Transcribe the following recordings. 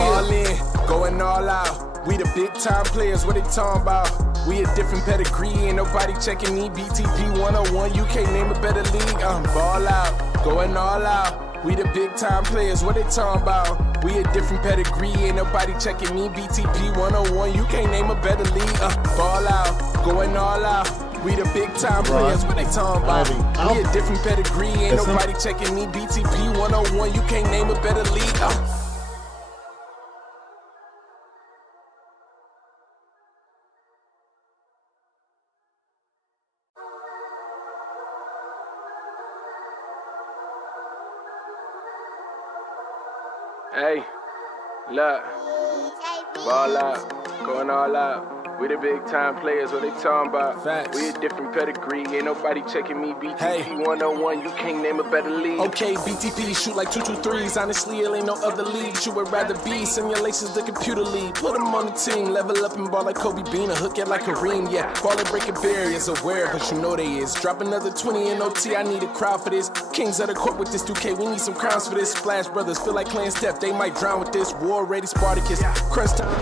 All in, going all out. We the big time players, what they talking about? We a different pedigree, ain't nobody checking me. BTP 101, you can't name a better league. Ball out, going all out. We the big time players, what they talking about? We a different pedigree, ain't nobody checking me. BTP 101, you can't name a better league. Ball out, going all out. We the big time players, what they talking about? We a different pedigree, ain't nobody checking me. BTP 101, you can't name a better league. Hey, look, ball out, going all out. We the big time players, what they talking about? Facts. We a different pedigree, ain't nobody checking me. BTP 101, you can't name a better league. Okay, BTP shoot like 223s. Honestly, it ain't no other league you would rather be. Simulations, the computer league. Put them on the team, level up and ball like Kobe Bean, or hook it like Kareem. Yeah, ball and breaking barriers, aware, but you know they is. Drop another 20 in OT, I need a crowd for this. Kings of the court with this 2K, we need some crowns for this. Splash Brothers feel like playing Steph, they might drown with this. War ready Spartacus, crunch time.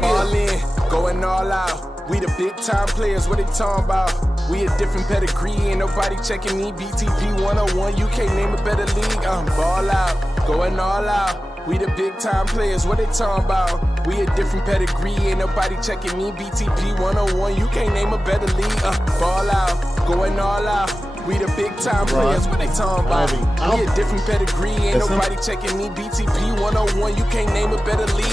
All in, going all out. We the big time players, what they talking about? We a different pedigree, ain't nobody checking me. BTP 101, you can't name a better league. Ball out, going all out. We the big time players, what they talking about? We a different pedigree, ain't nobody checking me. BTP 101, you can't name a better league. Ball out, going all out. We the big time players, what they talking about? We a different pedigree, ain't nobody checking me. BTP 101, you can't name a better league.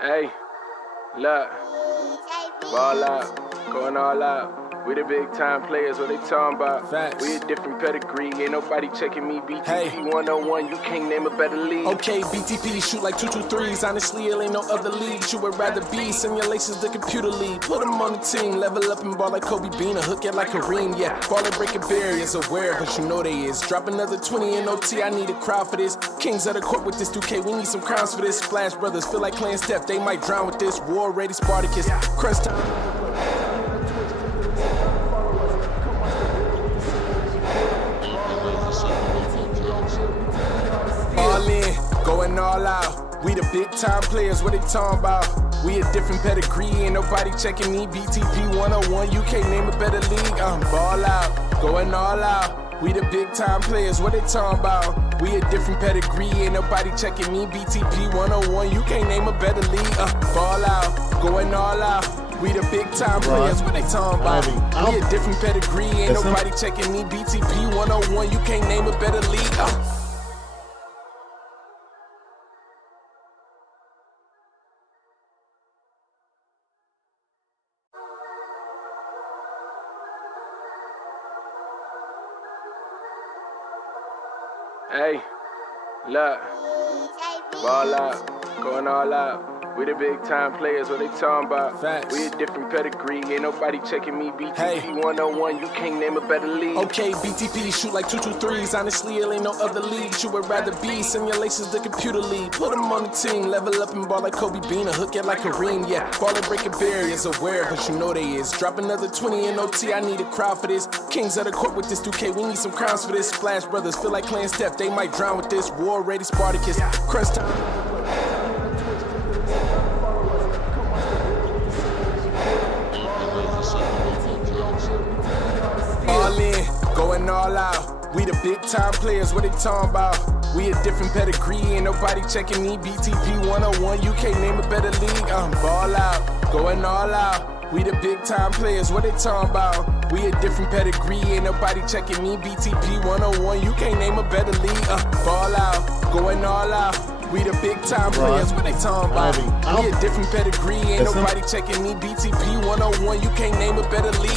Hey, look, ball out, going all out. We the big time players, what they talking about? Facts. We a different pedigree, ain't nobody checking me. BTP 101, you can't name a better league. Okay, BTP shoot like 223s. Honestly, it ain't no other league you would rather be. Simulations, the computer league. Put them on the team, level up and ball like Kobe Bean, or hook it like Kareem. Yeah, ball and breaking barriers, aware, but you know they is. Drop another 20 in OT, I need a crowd for this. Kings of the court with this 2K, we need some crowns for this. Splash Brothers feel like playing Steph, they might drown with this. War ready Spartacus, crunch time. All in, going all out. We the big time players, what they talking about? We a different pedigree, ain't nobody checking me. BTP 101, you can't name a better league. Ball out, going all out. We the big time players, what they talking about? We a different pedigree, ain't nobody checking me. BTP 101, you can't name a better league. Ball out, going all out. We the big time players, what they talking about? We a different pedigree, ain't nobody checking me. BTP 101, you can't name a better league. Hey, look, ball out, going all out. We the big time players, what they talking about? Facts. We a different pedigree, ain't nobody checking me. BTP 101, you can't name a better league. Okay, BTP shoot like 223s. Honestly, it ain't no other league you would rather be. Simulations, the computer league. Put them on the team, level up and ball like Kobe Bean, or hook it like Kareem. Yeah, ball and breaking barriers, aware, but you know they is. Drop another 20 in OT, I need a crowd for this. Kings of the court with this 2K, we need some crowns for this. Splash Brothers feel like playing Steph, they might drown with this. War ready Spartacus, crunch time. All in, going all out. We the big time players, what they talking about? We a different pedigree, ain't nobody checking me. BTP 101, you can't name a better league. Ball out, going all out. We the big time players, what they talking about? We a different pedigree, ain't nobody checking me. BTP 101, you can't name a better league. Ball out, going all out. We the big time players, what they talking about? We a different pedigree, ain't nobody checking me. BTP 101, you can't name a better league.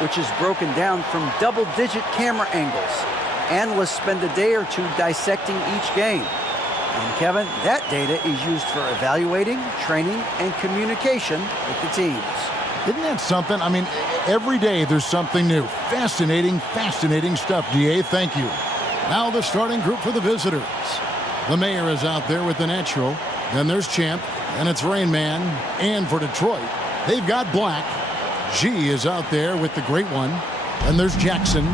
which is broken down from double-digit camera angles. Analysts spend a day or two dissecting each game. And Kevin, that data is used for evaluating, training, and communication with the teams. Isn't that something? I mean, every day there's something new. Fascinating, fascinating stuff, DA. Thank you. Now the starting group for the visitors. The mayor is out there with the natural. Then there's Champ, and it's Rain Man. And for Detroit, they've got Black. G is out there with the great one. And there's Jackson.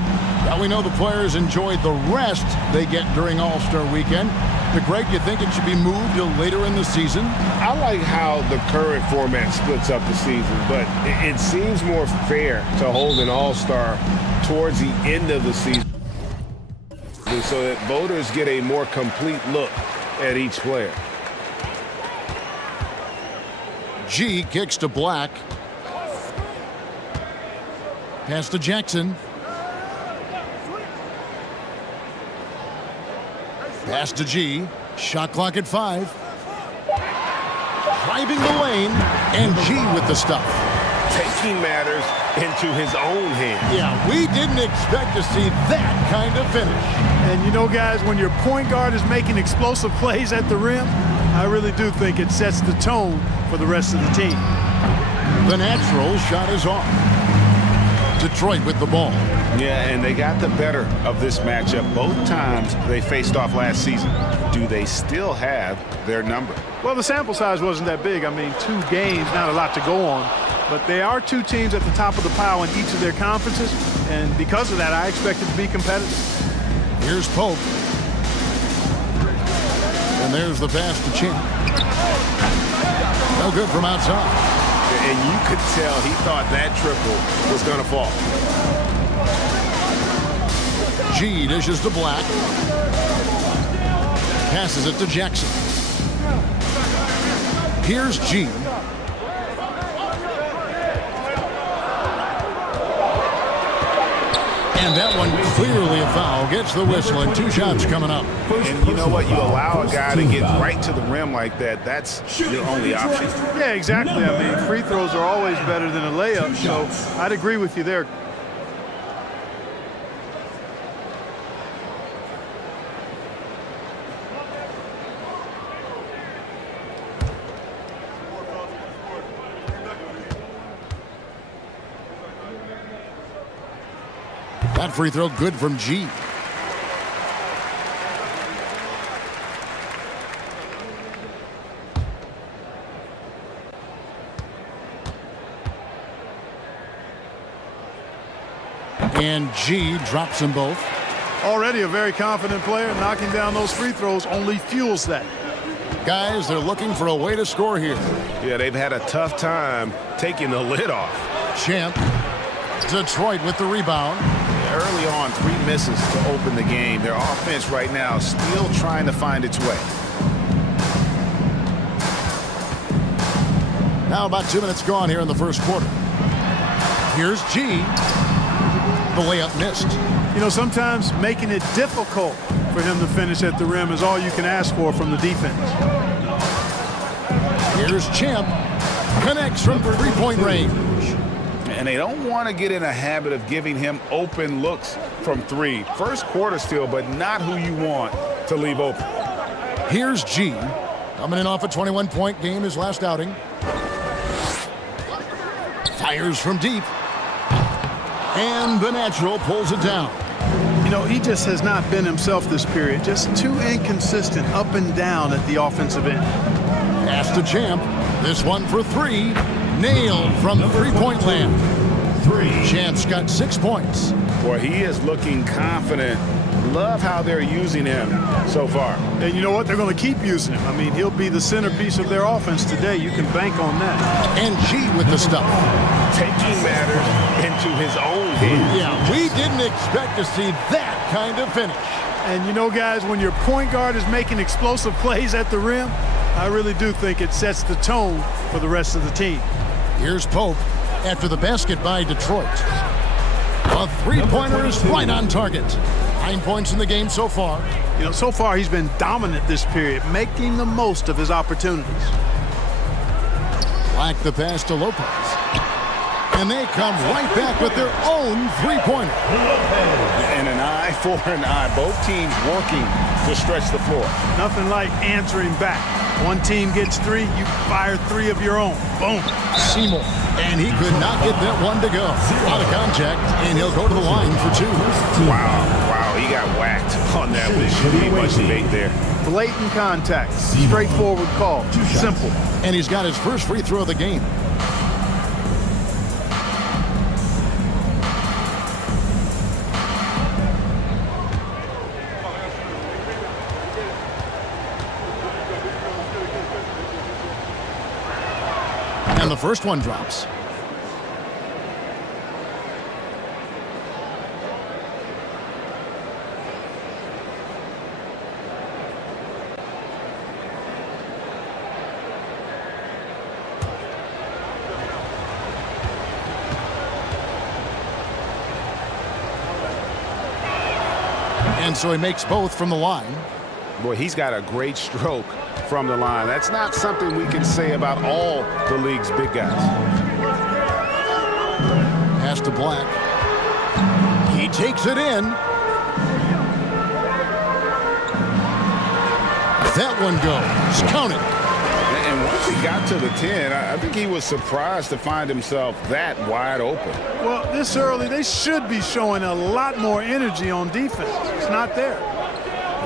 Now we know the players enjoy the rest they get during All-Star Weekend. But Greg, you think it should be moved till later in the season? I like how the current format splits up the season, but it seems more fair to hold an All-Star towards the end of the season so that voters get a more complete look at each player. G kicks to Black. Pass to Jackson. Pass to G. Shot clock at 5. Driving the lane. And G with the stuff. Taking matters into his own hands. Yeah, we didn't expect to see that kind of finish. And you know, guys, when your point guard is making explosive plays at the rim, I really do think it sets the tone for the rest of the team. The natural shot is off. Detroit with the ball. Yeah, and they got the better of this matchup both times they faced off last season. Do they still have their number? Well, the sample size wasn't that big. I mean, 2 games, not a lot to go on. But they are 2 teams at the top of the pile in each of their conferences. And because of that, I expect it to be competitive. Here's Pope. And there's the pass to Champ. No good from outside. And you could tell he thought that triple was going to fall. G dishes to Black. Passes it to Jackson. Here's G. And that one clearly a foul. Gets the whistle and 2 shots coming up. And you know what? You allow a guy to get right to the rim like that. That's your only option. Yeah, exactly. I mean, free throws are always better than a layup. So I'd agree with you there. That free throw good from G. And G drops them both. Already a very confident player. Knocking down those free throws only fuels that. Guys, they're looking for a way to score here. Yeah, they've had a tough time taking the lid off. Champ. Detroit with the rebound. Early on, 3 misses to open the game. Their offense right now still trying to find its way. Now about 2 minutes gone here in the first quarter. Here's G. The layup missed. You know, sometimes making it difficult for him to finish at the rim is all you can ask for from the defense. Here's Champ. Connects from 3-point range. And they don't want to get in a habit of giving him open looks from 3. First quarter still, but not who you want to leave open. Here's G. Coming in off a 21-point game his last outing. Fires from deep. And the natural pulls it down. You know, he just has not been himself this period. Just too inconsistent up and down at the offensive end. Pass to Champ. This one for 3. Nailed from 3-point land. 3. Champ's got 6 points. Boy, he is looking confident. Love how they're using him so far. And you know what? They're going to keep using him. I mean, he'll be the centerpiece of their offense today. You can bank on that. And G with the stuff. Taking matters into his own hands. Yeah, we didn't expect to see that kind of finish. And you know, guys, when your point guard is making explosive plays at the rim, I really do think it sets the tone for the rest of the team. Here's Pope after the basket by Detroit. A 3-pointer is right on target. 9 points in the game so far. You know, so far he's been dominant this period, making the most of his opportunities. Like the pass to Lopez. And they come right back with their own three-pointer. And an eye for an eye. Both teams working to stretch the floor. Nothing like answering back. One team gets 3, you fire 3 of your own. Boom. Seymour. And he could not get that one to go. Out of contact, and he'll go to the line for 2. Wow, he got whacked on that one. Shouldn't be much debate there. Blatant contact. Straightforward call. Simple. And he's got his first free throw of the game. And the first one drops. And so he makes both from the line. Boy, he's got a great stroke from the line. That's not something we can say about all the league's big guys. Pass to Black. He takes it in. That one goes. Count it. And once he got to the 10, I think he was surprised to find himself that wide open. Well, this early, they should be showing a lot more energy on defense. It's not there.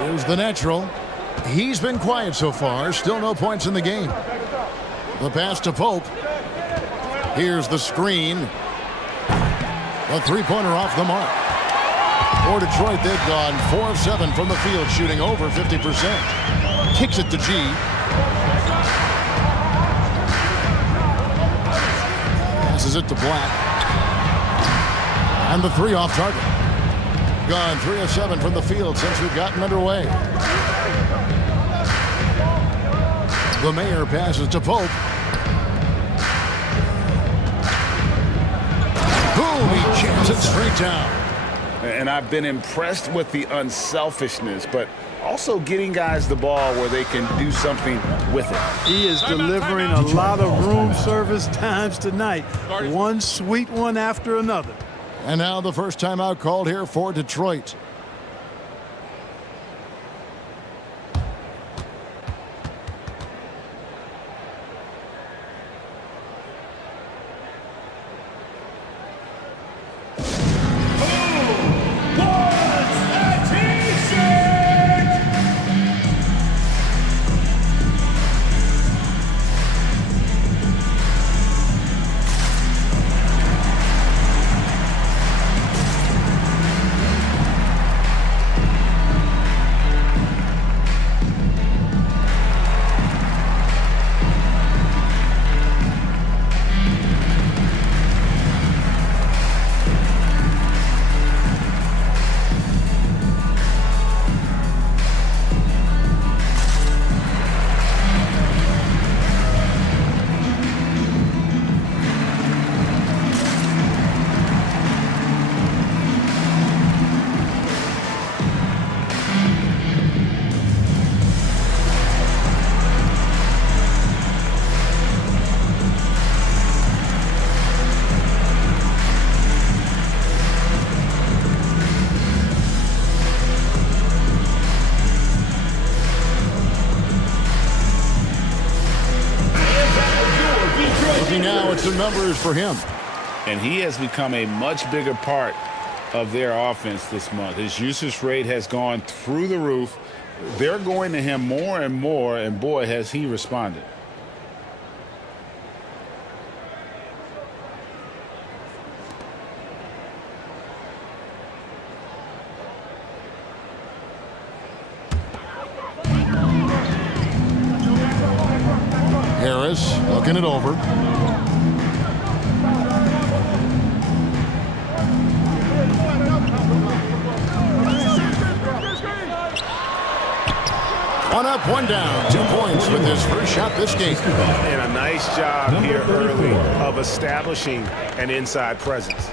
Here's the natural. He's been quiet so far. Still no points in the game. The pass to Pope. Here's the screen. A three-pointer off the mark. For Detroit, they've gone 4 of 7 from the field, shooting over 50%. Kicks it to G. Passes it to Black. And the 3 off target. Gone 3 of 7 from the field since we've gotten underway. The Mayor passes to Pope. Boom, he jams it straight down. And I've been impressed with the unselfishness, but also getting guys the ball where they can do something with it. He is delivering a lot of room service times tonight. One sweet one after another. And now the first timeout called here for Detroit. Now it's the numbers for him. And he has become a much bigger part of their offense this month. His usage rate has gone through the roof. They're going to him more and more, and boy, has he responded. Harris looking it over. One up, one down. 2 points with his first shot this game. And a nice job here early of establishing an inside presence.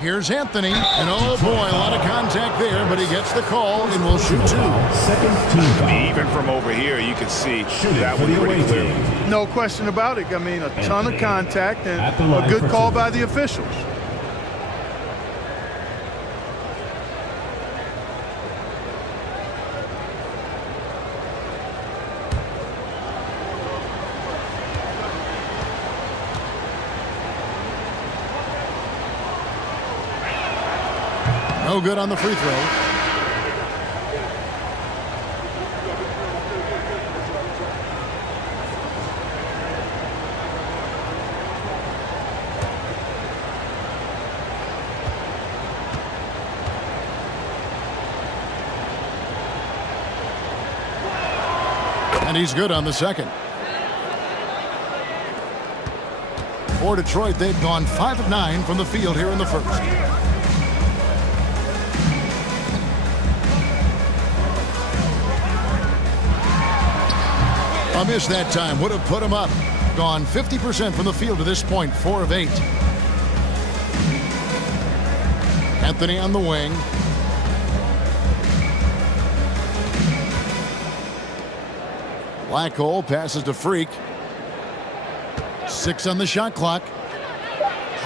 Here's Anthony, and oh boy, a lot of contact there, but he gets the call and will shoot 2. Even from over here, you can see that one pretty clearly. No question about it. I mean, a ton of contact and a good call by the officials. No good on the free throw. And he's good on the second. For Detroit, they've gone 5 of 9 from the field here in the first. A miss that time would have put him up. Gone 50% from the field to this point, 4 of 8. Anthony on the wing. Black hole passes to Freak. 6 on the shot clock.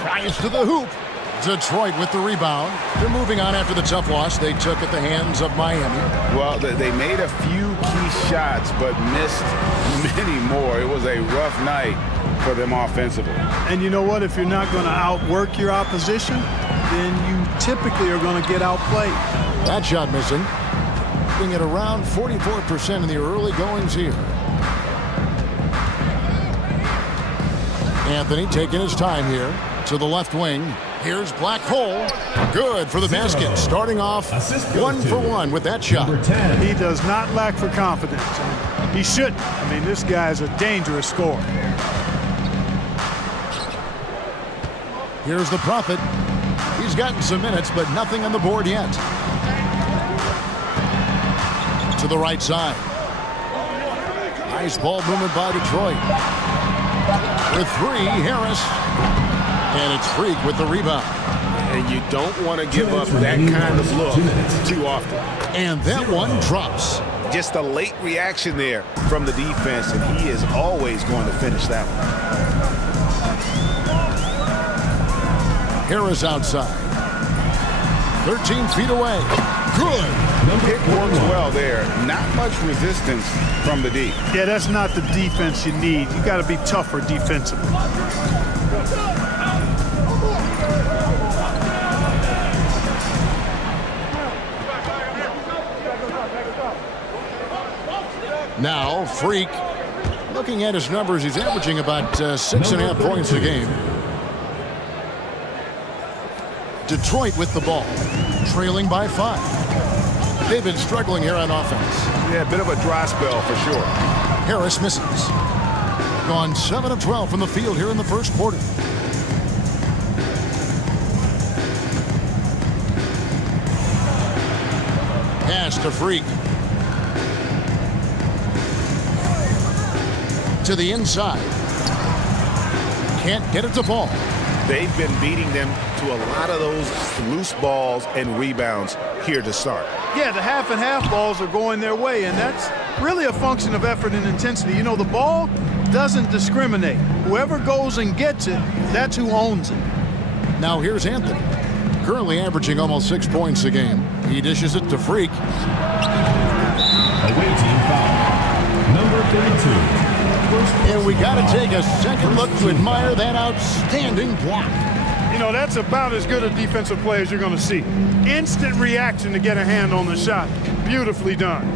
Tries to the hoop. Detroit with the rebound. They're moving on after the tough loss they took at the hands of Miami. Well, they made a few key shots, but missed many more. It was a rough night for them offensively. And you know what? If you're not going to outwork your opposition, then you typically are going to get outplayed. That shot missing. Being at around 44% in the early goings here. Anthony taking his time here to the left wing. Here's Black Hole. Good for the basket. Starting off 1 for 1 with that shot. He does not lack for confidence. He shouldn't. I mean, this guy's a dangerous scorer. Here's the Prophet. He's gotten some minutes, but nothing on the board yet. To the right side. Nice ball movement by Detroit. With 3, Harris. And it's Freak with the rebound. And you don't want to give up that kind of look too often. And that one drops. Just a late reaction there from the defense, and he is always going to finish that one. Harris outside. 13 feet away. Good. It works well there. Not much resistance from the D. Yeah, that's not the defense you need. You got to be tougher defensively. Now, Freak. Looking at his numbers, he's averaging about 6.5 points a game. Detroit with the ball, trailing by 5. They've been struggling here on offense. Yeah, a bit of a dry spell for sure. Harris misses. Gone 7 of 12 from the field here in the first quarter. Pass to Freak. To the inside. Can't get it to fall. They've been beating them to a lot of those loose balls and rebounds here to start. Yeah, the half and half balls are going their way, and that's really a function of effort and intensity. You know, the ball doesn't discriminate. Whoever goes and gets it, that's who owns it. Now here's Anthony. Currently averaging almost 6 points a game. He dishes it to Freak. Away team foul. Number 32. And we got to take a second look to admire that outstanding block. You know, that's about as good a defensive play as you're going to see. Instant reaction to get a hand on the shot. Beautifully done.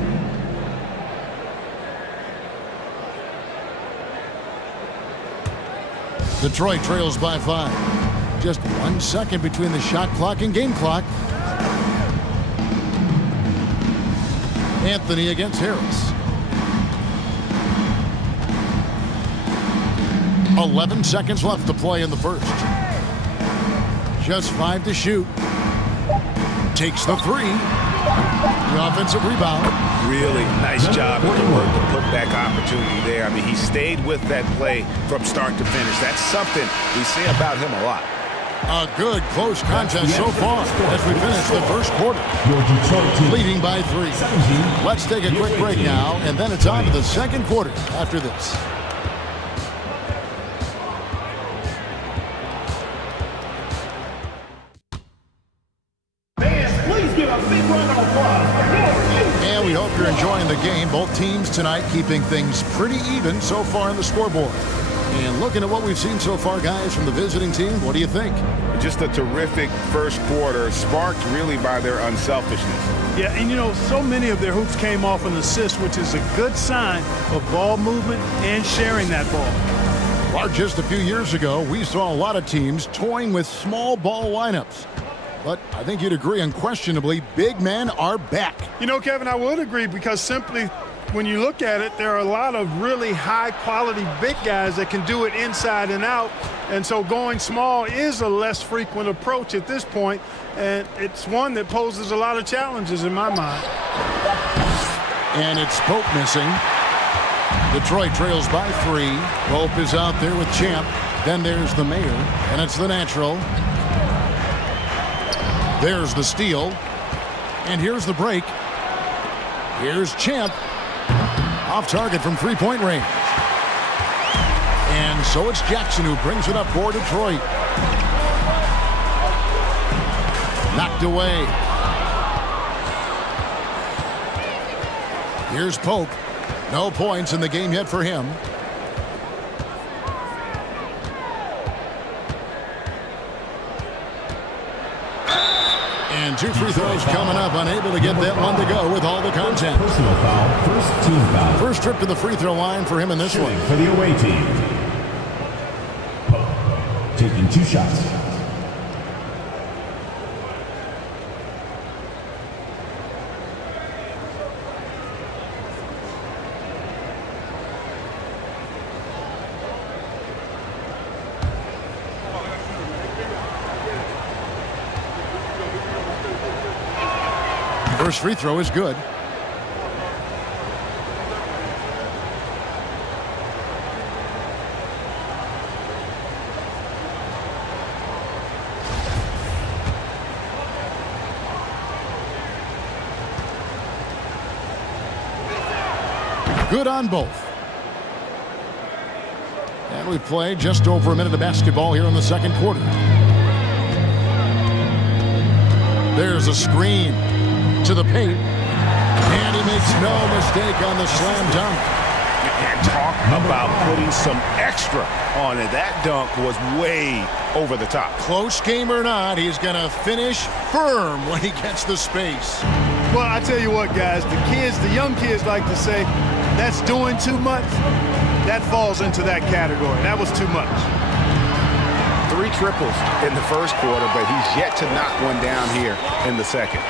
Detroit trails by 5. Just 1 second between the shot clock and game clock. Anthony against Harris. 11 seconds left to play in the first. Just 5 to shoot. Takes the 3. The offensive rebound. Really nice job at the work, the putback opportunity there. I mean, he stayed with that play from start to finish. That's something we say about him a lot. A good close contest so far as we finish the first quarter. Leading by 3. Let's take a quick break now, and then it's on to the second quarter after this. Please give a big round of applause. And we hope you're enjoying the game. Both teams tonight keeping things pretty even so far on the scoreboard. And looking at what we've seen so far, guys, from the visiting team, what do you think? Just a terrific first quarter, sparked really by their unselfishness. Yeah, and you know, so many of their hoops came off an assist, which is a good sign of ball movement and sharing that ball. Well, just a few years ago, we saw a lot of teams toying with small ball lineups. But I think you'd agree, unquestionably, big men are back. You know, Kevin, I would agree, because simply when you look at it, there are a lot of really high-quality big guys that can do it inside and out. And so going small is a less frequent approach at this point, and it's one that poses a lot of challenges in my mind. And it's Pope missing. Detroit trails by 3. Pope is out there with Champ. Then there's the Mayor, and it's the natural. There's the steal. And here's the break. Here's Champ. Off target from three-point range. And so it's Jackson who brings it up for Detroit. Knocked away. Here's Pope. No points in the game yet for him. And 2 free throws coming up, unable to get that one to go with all the content. Personal foul, first team foul. First trip to the free throw line for him in this one. For the away team. Taking 2 shots. First free throw is good. Good on both. And we've played just over a minute of basketball here in the second quarter. There's a screen to the paint, and he makes no mistake on the slam dunk. And talk about putting some extra on it. That dunk was way over the top. Close game or not, he's going to finish firm when he gets the space. Well, I tell you what, guys, the young kids like to say, that's doing too much. That falls into that category. That was too much. 3 triples in the first quarter, but he's yet to knock one down here in the second.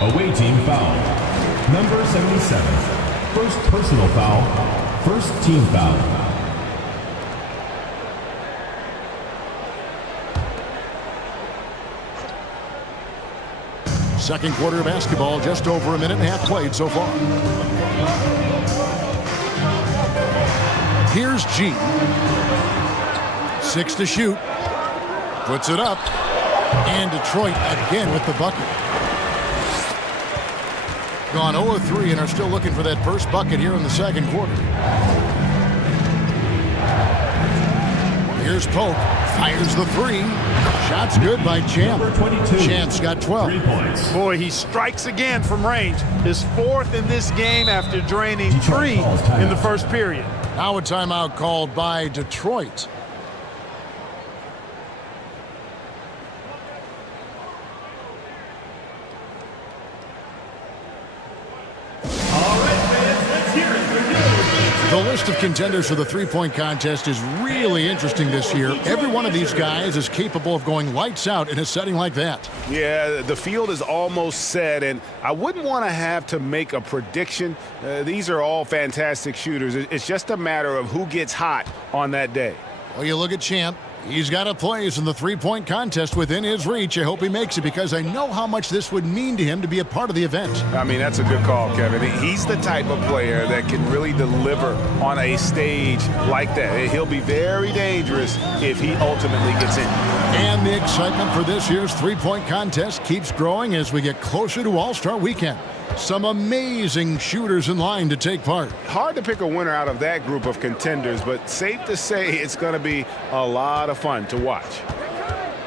Away team foul. Number 77. First personal foul. First team foul. Second quarter of basketball, just over a minute and a half played so far. Here's G. 6 to shoot. Puts it up. And Detroit again with the bucket. Gone 0-3 and are still looking for that first bucket here in the second quarter. Here's Pope. Fires the 3. Shot's good by Champ. Champ's got 12. 3 points. Boy, he strikes again from range. His 4th in this game after draining 3 in the first period. Now a timeout called by Detroit. The list of contenders for the three-point contest is really interesting this year. Every one of these guys is capable of going lights out in a setting like that. Yeah, the field is almost set, and I wouldn't want to have to make a prediction. These are all fantastic shooters. It's just a matter of who gets hot on that day. Well, you look at Champ. He's got a place in the three-point contest within his reach. I hope he makes it because I know how much this would mean to him to be a part of the event. I mean, that's a good call, Kevin. He's the type of player that can really deliver on a stage like that. He'll be very dangerous if he ultimately gets in. And the excitement for this year's three-point contest keeps growing as we get closer to All-Star Weekend. Some amazing shooters in line to take part. Hard to pick a winner out of that group of contenders, but safe to say it's going to be a lot of fun to watch.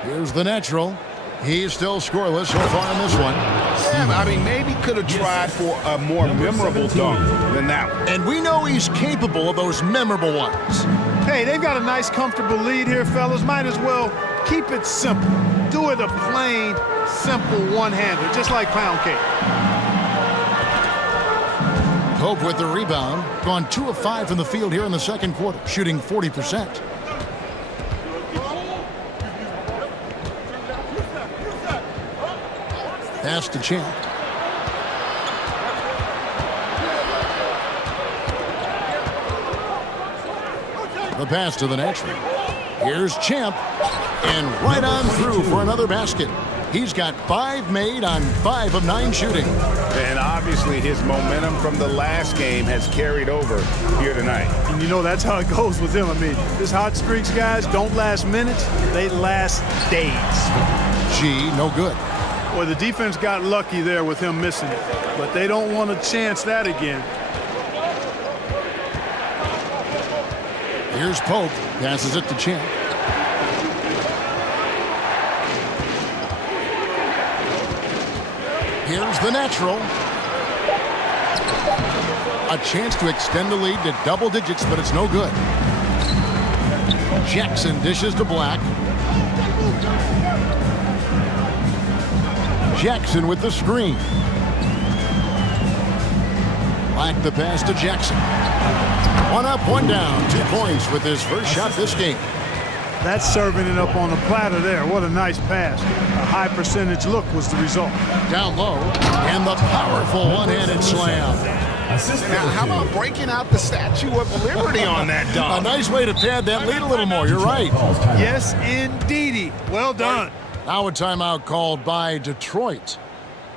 Here's the natural. He's still scoreless so far in this one. Yeah, I mean, maybe could have tried for a more memorable dunk than that one. And we know he's capable of those memorable ones. Hey, they've got a nice, comfortable lead here, fellas. Might as well keep it simple. Do it a plain, simple one-hander, just like pound cake. Pope with the rebound. Gone 2 of 5 from the field here in the second quarter, shooting 40%. Pass to Champ. The pass to the natural. Here's Champ. And right on through for another basket. He's got 5 made on 5 of 9 shooting. And obviously his momentum from the last game has carried over here tonight. And you know that's how it goes with him. I mean, this hot streaks, guys, don't last minutes. They last days. G, no good. Well, the defense got lucky there with him missing it. But they don't want to chance that again. Here's Pope. Passes it to Champ. Here's the natural. A chance to extend the lead to double digits, but it's no good. Jackson dishes to Black. Jackson with the screen. Black the pass to Jackson. 1 up, 1 down. 2 points with his first shot this game. That's serving it up on the platter there. What a nice pass. A high percentage look was the result. Down low, and the powerful one-handed slam. Now, how about breaking out the Statue of Liberty on that dunk? A nice way to pad that lead a little more. You're right. Yes, indeedy. Well done. Now a timeout called by Detroit.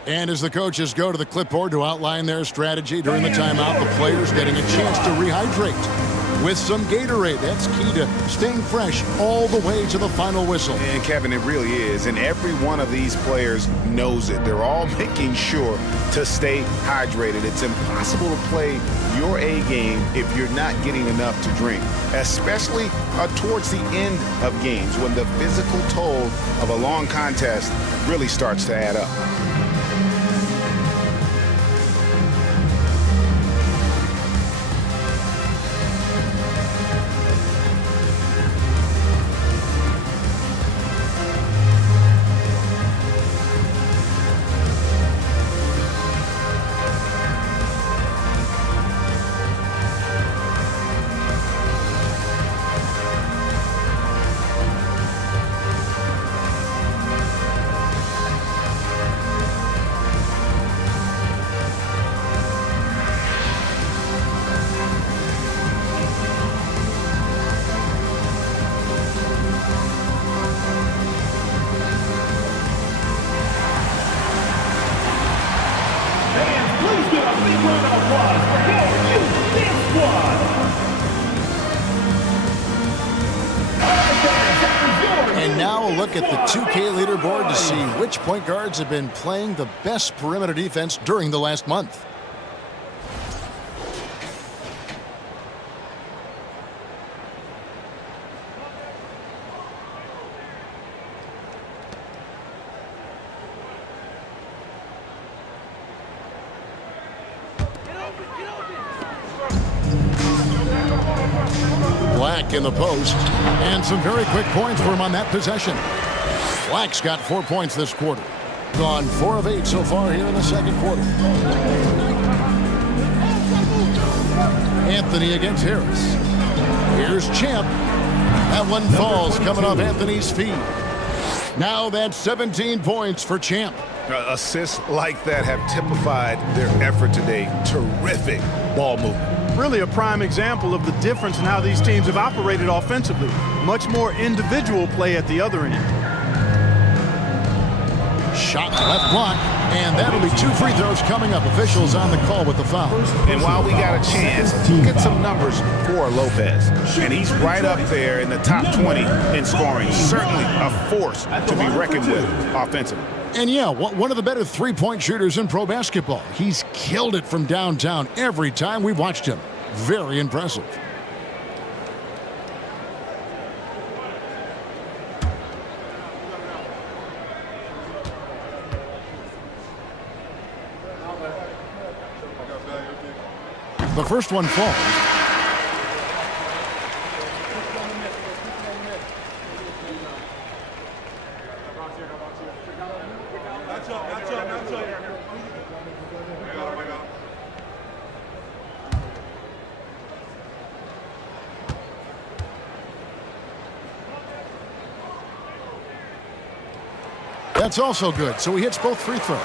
And as the coaches go to the clipboard to outline their strategy during the timeout, the players getting a chance to rehydrate with some Gatorade. That's key to staying fresh all the way to the final whistle. And Kevin, it really is. And every one of these players knows it. They're all making sure to stay hydrated. It's impossible to play your A game if you're not getting enough to drink, especially towards the end of games when the physical toll of a long contest really starts to add up. And now a look at the 2K leaderboard to see which point guards have been playing the best perimeter defense during the last month. Black in the post, and some very quick points for him on that possession. Black's got 4 points this quarter. Gone 4 of 8 so far here in the second quarter. Anthony against Harris. Here's Champ. That one falls coming off Anthony's feet. Now that's 17 points for Champ. Assists like that have typified their effort today. Terrific ball movement. really a prime example of the difference in how these teams have operated offensively. Much more individual play at the other end. Shot left block, and that'll be 2 free throws coming up. Officials on the call with the foul. And while we got a chance, look at some numbers for Lopez. And he's right up there in the top 20 in scoring. Certainly a force to be reckoned with offensively. And yeah, one of the better three-point shooters in pro basketball. He's killed it from downtown every time we've watched him. Very impressive. The first one falls. That's also good, so he hits both free throws.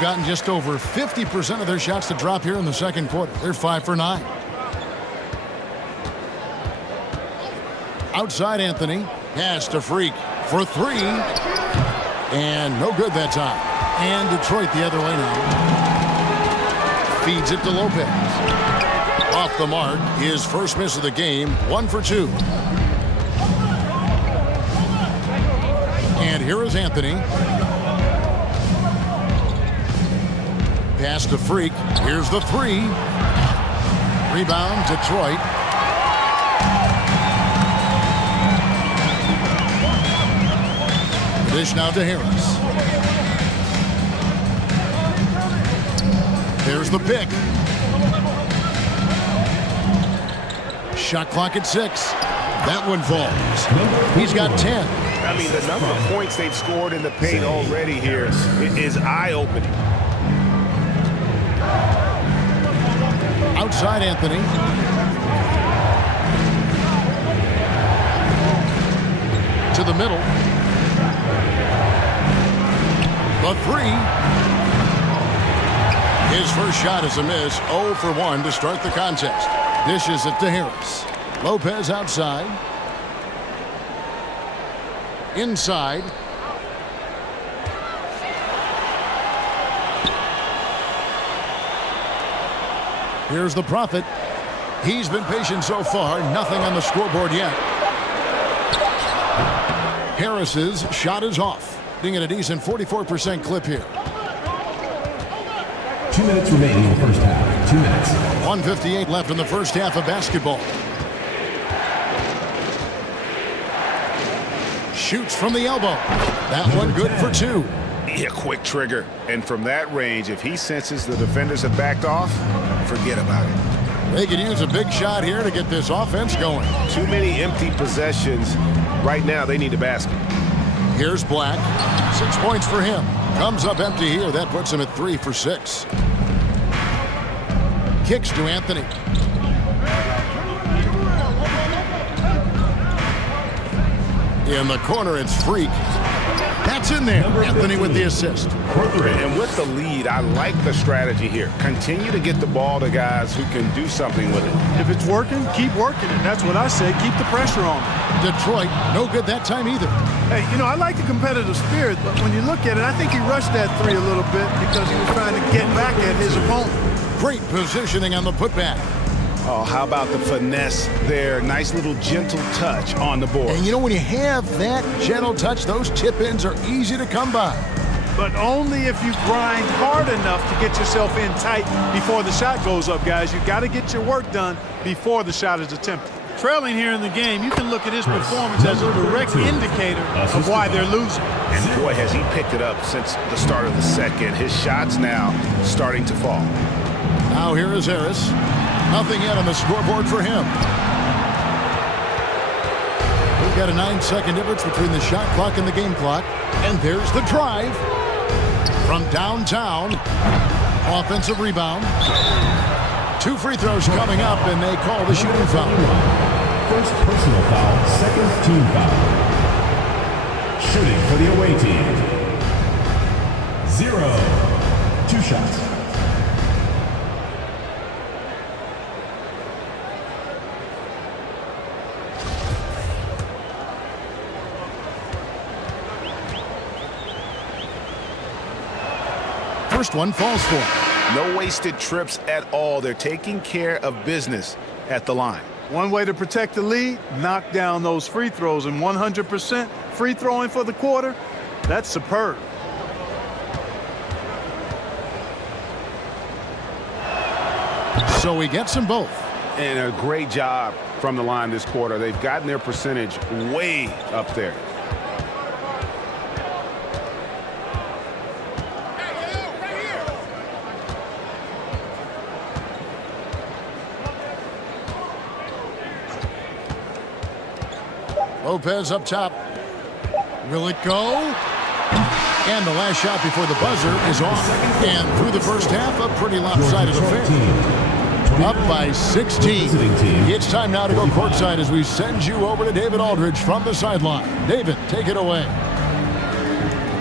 Gotten just over 50% of their shots to drop here in the second quarter. They're 5 for 9. Outside Anthony. Pass to Freak for 3. And no good that time. And Detroit the other way now. Feeds it to Lopez. Off the mark. His first miss of the game. 1 for 2. And here is Anthony. Pass to Freak. Here's the 3. Rebound, Detroit. Dish now to Harris. There's the pick. Shot clock at 6. That one falls. He's got 10. I mean, the number of points they've scored in the paint already here is eye-opening. Outside Anthony. To the middle. The 3. His first shot is a miss. 0 for 1 to start the contest. Dishes it to Harris. Lopez outside. Inside. Here's the Prophet. He's been patient so far. Nothing on the scoreboard yet. Harris's shot is off. Being at a decent 44% clip here. 2 minutes remaining in the first half. 2 minutes. 1:58 left in the first half of basketball. Shoots from the elbow. That one good for 2. Yeah, quick trigger. And from that range, if he senses the defenders have backed off, forget about it. They could use a big shot here to get this offense going. Too many empty possessions. Right now, they need a basket. Here's Black. 6 points for him. Comes up empty here. That puts him at 3 for 6. Kicks to Anthony. In the corner, it's Freak. That's in there. Anthony with the assist. And with the lead, I like the strategy here. Continue to get the ball to guys who can do something with it. If it's working, keep working it. That's what I say. Keep the pressure on. Detroit, no good that time either. Hey, you know, I like the competitive spirit, but when you look at it, I think he rushed that 3 a little bit because he was trying to get back at his opponent. Great positioning on the putback. Oh, how about the finesse there? Nice little gentle touch on the board. And you know, when you have that gentle touch, those tip-ins are easy to come by. But only if you grind hard enough to get yourself in tight before the shot goes up, guys. You got to get your work done before the shot is attempted. Trailing here in the game, you can look at his performance as a direct indicator of why they're losing. And boy, has he picked it up since the start of the second. His shots now starting to fall. Now here is Harris. Nothing yet on the scoreboard for him. We've got a 9-second difference between the shot clock and the game clock. And there's the drive from downtown. Offensive rebound. 2 free throws coming up, and they call the shooting foul. First personal foul, second team foul. Shooting for the away team. 0. 2 shots. first one falls for him. No wasted trips at all. They're taking care of business at the line. One way to protect the lead, knock down those free throws, and 100% free throwing for the quarter, that's superb. So he gets them both. And a great job from the line this quarter. They've gotten their percentage way up there. Lopez up top. Will it go? And the last shot before the buzzer is off. And through the first half, a pretty lopsided affair. Up by 16. It's time now to go courtside as we send you over to David Aldridge from the sideline. David, take it away.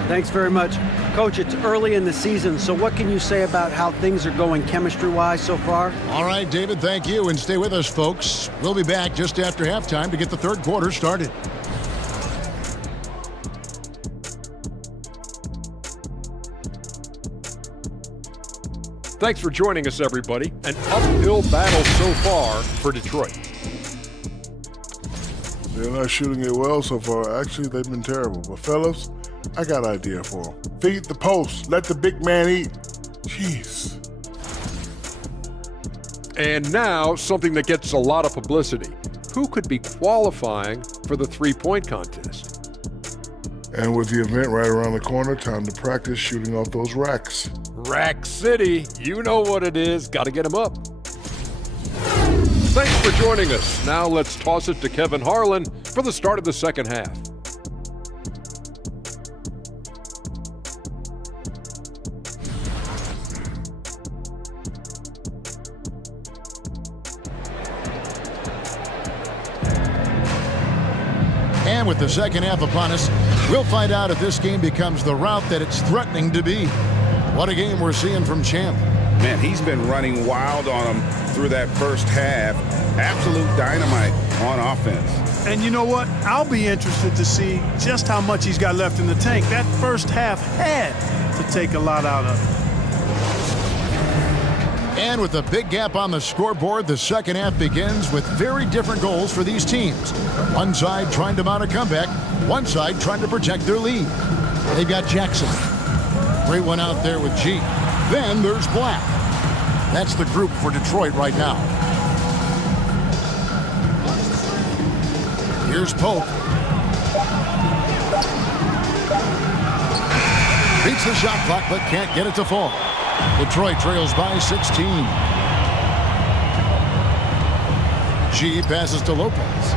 Thanks very much. Coach, it's early in the season, so what can you say about how things are going chemistry-wise so far? All right, David, thank you. And stay with us, folks. We'll be back just after halftime to get the third quarter started. Thanks for joining us, everybody. An uphill battle so far for Detroit. They're not shooting it well so far. Actually, they've been terrible. But, fellas, I got an idea for them. Feed the post. Let the big man eat. Jeez. And now, something that gets a lot of publicity. Who could be qualifying for the three-point contest? And with the event right around the corner, time to practice shooting off those racks. Rack City. You know what it is. Got to get them up. Thanks for joining us. Now let's toss it to Kevin Harlan for the start of the second half. And with the second half upon us, we'll find out if this game becomes the rout that it's threatening to be. What a game we're seeing from Champ. Man, he's been running wild on them through that first half. Absolute dynamite on offense. And you know what? I'll be interested to see just how much he's got left in the tank. That first half had to take a lot out of it. And with a big gap on the scoreboard, the second half begins with very different goals for these teams. One side trying to mount a comeback, one side trying to protect their lead. They've got Jackson. Great one out there with G. Then there's Black. That's the group for Detroit right now. Here's Pope. Beats the shot clock but can't get it to fall. Detroit trails by 16. G passes to Lopez.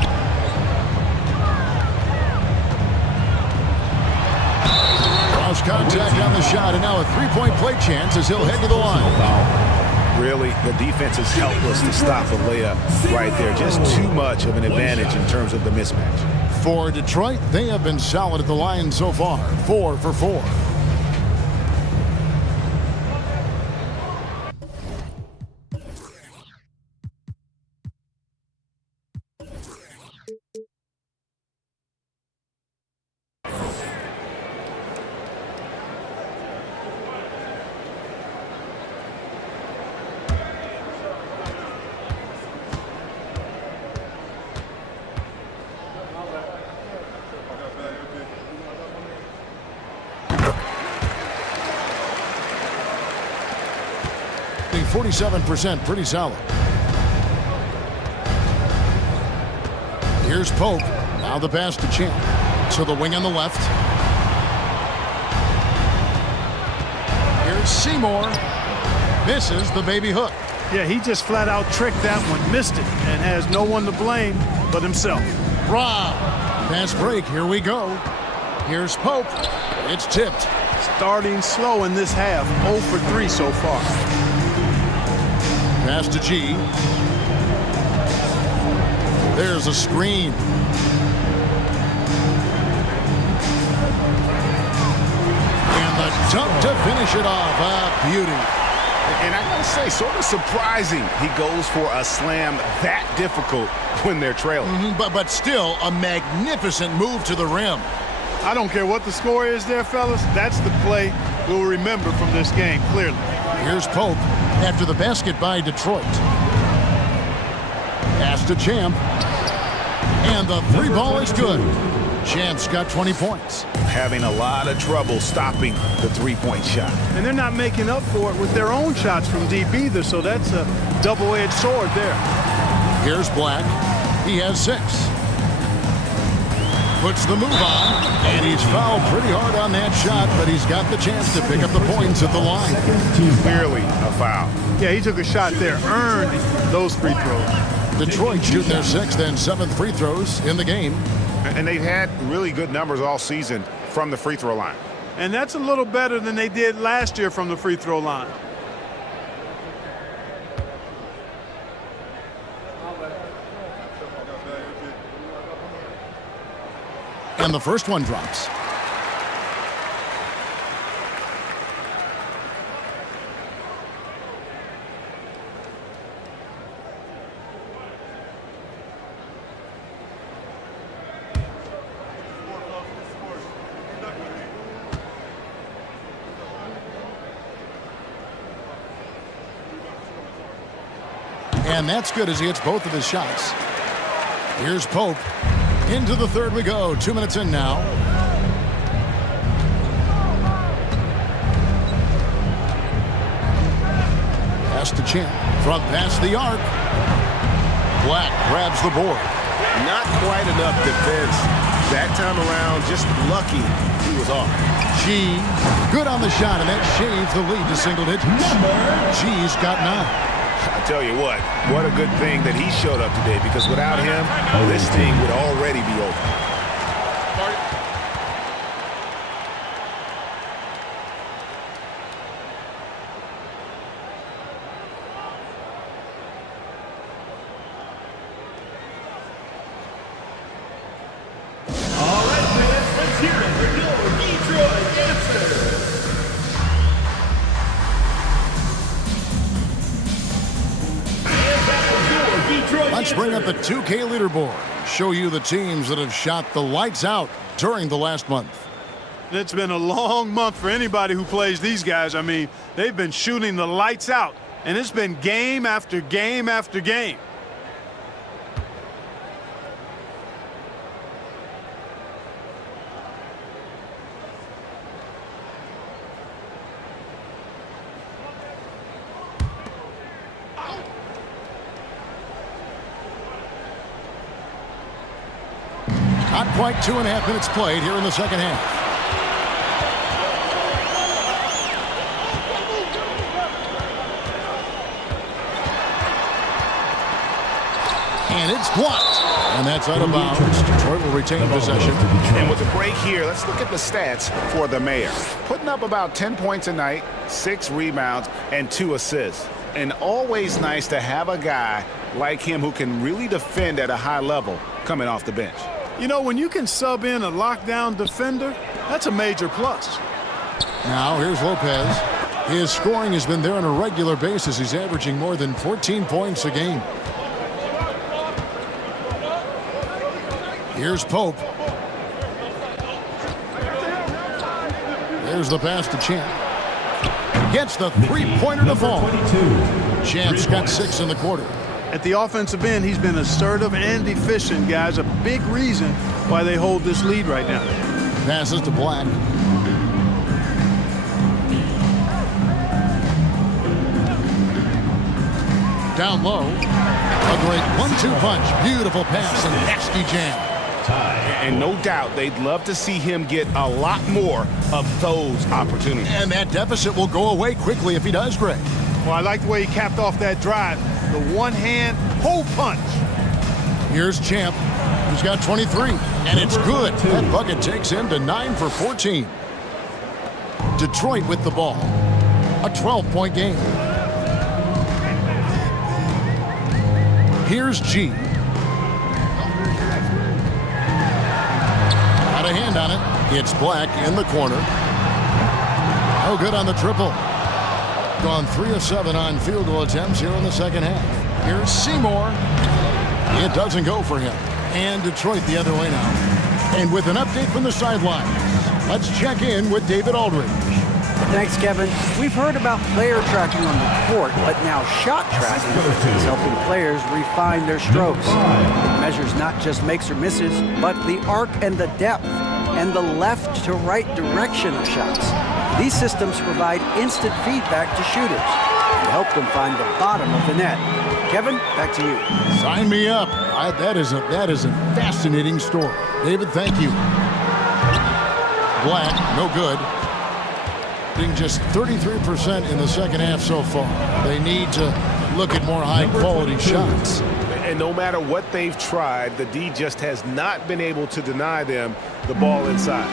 Cross contact on the shot, and now a three-point play chance as he'll head to the line. Really, the defense is helpless to stop a layup right there. Just too much of an advantage in terms of the mismatch. For Detroit, they have been solid at the line so far. 4 for 4. shooting 47%, pretty solid. Here's Pope. Now the pass to Champ. To the wing on the left. Here's Seymour. Misses the baby hook. Yeah, he just flat out tricked that one, missed it, and has no one to blame but himself. Rob. Fast break. Here we go. Here's Pope. It's tipped. Starting slow in this half. 0 for 3 so far. Pass to G. There's a screen. And the dunk to finish it off. A beauty. And I gotta say, sort of surprising he goes for a slam that difficult when they're trailing. But still a magnificent move to the rim. I don't care what the score is there, fellas. That's the play will remember from this game, clearly. Here's Pope after the basket by Detroit. Pass to Champ. And the three ball is good. Champ's got 20 points. Having a lot of trouble stopping the three-point shot. And they're not making up for it with their own shots from deep either, so that's a double-edged sword there. Here's Black. He has 6. Puts the move on, and he's fouled pretty hard on that shot, but he's got the chance to pick up the points at the line. Clearly a foul. Yeah, he took a shot there, earned those free throws. Detroit shooting their 6th and 7th free throws in the game. And they've had really good numbers all season from the free throw line. And that's a little better than they did last year from the free throw line. And the first one drops. And that's good as he hits both of his shots. Here's Pope. Into the third we go. 2 minutes in now. Pass to Champ. From past the arc. Black grabs the board. Not quite enough defense that time around. Just lucky he was off. G. Good on the shot, and that shaves the lead to single digits. G's got 9. I tell you what a good thing that he showed up today, because without him, this thing would already be over. All right, fans, let's hear it for your Detroit answer. Let's bring up the 2K leaderboard. Show you the teams that have shot the lights out during the last month. It's been a long month for anybody who plays these guys. I mean, they've been shooting the lights out, and it's been game after game after game. Not quite 2.5 minutes played here in the second half. And it's blocked. And that's out of bounds. Detroit will retain possession. And with a break here, let's look at the stats for the Mayor. Putting up about 10 points a night, 6 rebounds, and 2 assists. And always nice to have a guy like him who can really defend at a high level coming off the bench. You know, when you can sub in a lockdown defender, that's a major plus. Now here's Lopez. His scoring has been there on a regular basis. He's averaging more than 14 points a game. Here's Pope. There's the pass to Champ. Gets the three-pointer to fall. Champ's got 6 in the quarter. At the offensive end, he's been assertive and efficient, guys. A big reason why they hold this lead right now. Passes to Black. Down low. A great 1-2 punch. Beautiful pass and nasty jam. And no doubt they'd love to see him get a lot more of those opportunities. And that deficit will go away quickly if he does, Greg. Well, I like the way he capped off that drive. The one-hand hole punch. Here's Champ, who's got 23, and it's good. That bucket takes him to 9 for 14. Detroit with the ball. A 12-point game. Here's G. Got a hand on it. It's Black in the corner. No good on the triple. Gone 3 of 7 on field goal attempts here in the second half. Here's Seymour. It doesn't go for him. And Detroit the other way now. And with an update from the sidelines, let's check in with David Aldridge. Thanks, Kevin. We've heard about player tracking on the court, but now shot tracking is helping players refine their strokes. It measures not just makes or misses, but the arc and the depth, and the left to right direction of shots. These systems provide instant feedback to shooters and help them find the bottom of the net. Kevin, back to you. Sign me up. That is a fascinating story. David, thank you. Black, no good. Being just 33% in the second half so far. They need to look at more high-quality shots. And no matter what they've tried, the D just has not been able to deny them the ball inside.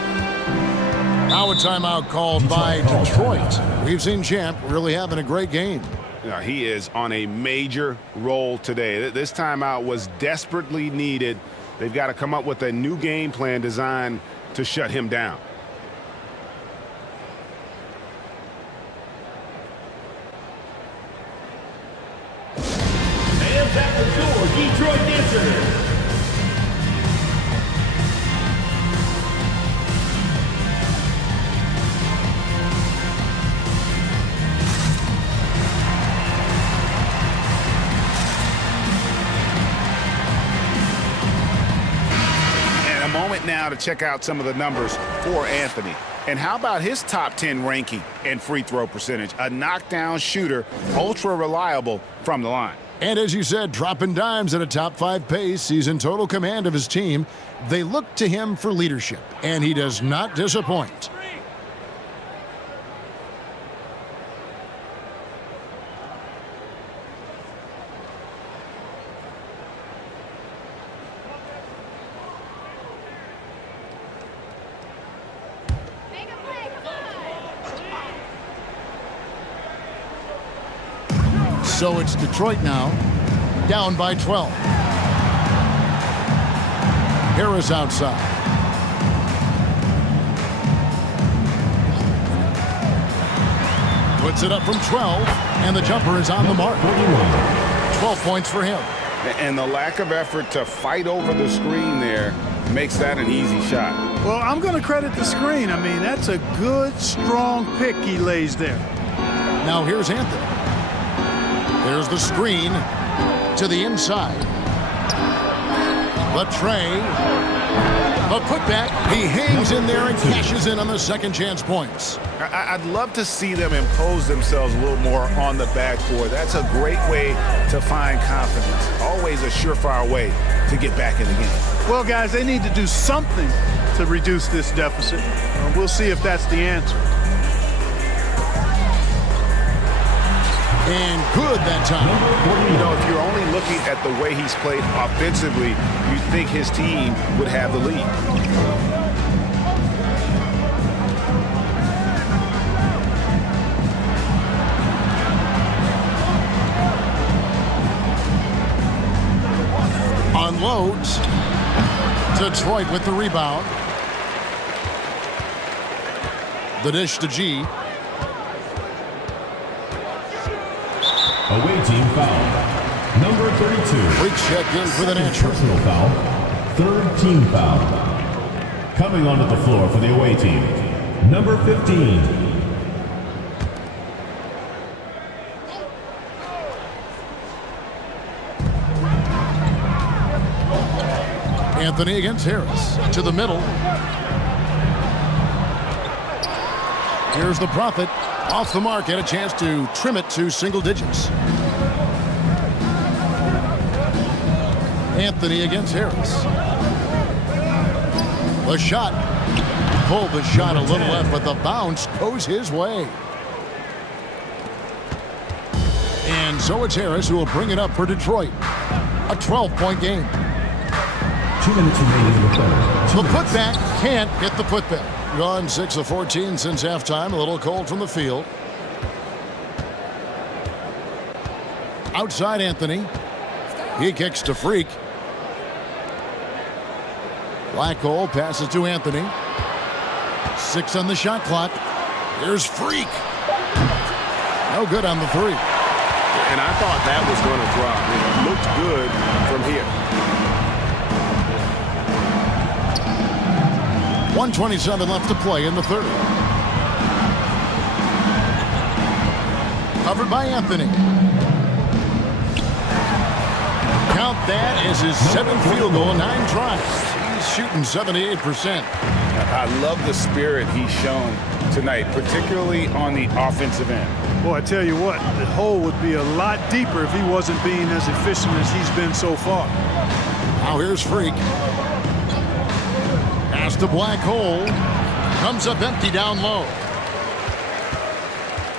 Now a timeout called by Detroit. We've seen Champ really having a great game. Yeah, he is on a major roll today. This timeout was desperately needed. They've got to come up with a new game plan designed to shut him down. And back to your Detroit Dancers. Now to check out some of the numbers for Anthony. And how about his top 10 ranking and free throw percentage? A knockdown shooter, ultra reliable from the line. And as you said, dropping dimes at a top 5 pace. He's in total command of his team. They look to him for leadership, and he does not disappoint. So it's Detroit now, down by 12. Harris outside. Puts it up from 12, and the jumper is on the mark. 12 points for him. And the lack of effort to fight over the screen there makes that an easy shot. Well, I'm going to credit the screen. I mean, that's a good, strong pick he lays there. Now here's Anthony. There's the screen to the inside. The tray. The putback. He hangs in there and cashes in on the second chance points. I'd love to see them impose themselves a little more on the backboard. That's a great way to find confidence. Always a surefire way to get back in the game. Well, guys, they need to do something to reduce this deficit. We'll see if that's the answer. And good that time. You know, if you're only looking at the way he's played offensively, you'd think his team would have the lead. Unloads. Detroit with the rebound. The dish to G. Away team foul. Number 32. Freak check in for the natural. Personal foul. Third team foul. Coming onto the floor for the away team. Number 15. Anthony against Harris. To the middle. Here's the Prophet. Off the mark, and a chance to trim it to single digits. Anthony against Harris. The shot. Pulled the shot a little left, but the bounce goes his way. And so it's Harris who will bring it up for Detroit. A 12-point game. 2 minutes remaining in the third. The putback can't get the putback. Gone 6 of 14 since halftime. A little cold from the field. Outside Anthony. He kicks to Freak. Blackhole passes to Anthony. 6 on the shot clock. Here's Freak. No good on the three. And I thought that was going to drop. It looked good from here. 1:27 left to play in the third. Covered by Anthony. Count that as his 7th field goal, 9 tries. He's shooting 78%. I love the spirit he's shown tonight, particularly on the offensive end. Boy, I tell you what, the hole would be a lot deeper if he wasn't being as efficient as he's been so far. Now here's Freak. Past the black hole. Comes up empty down low.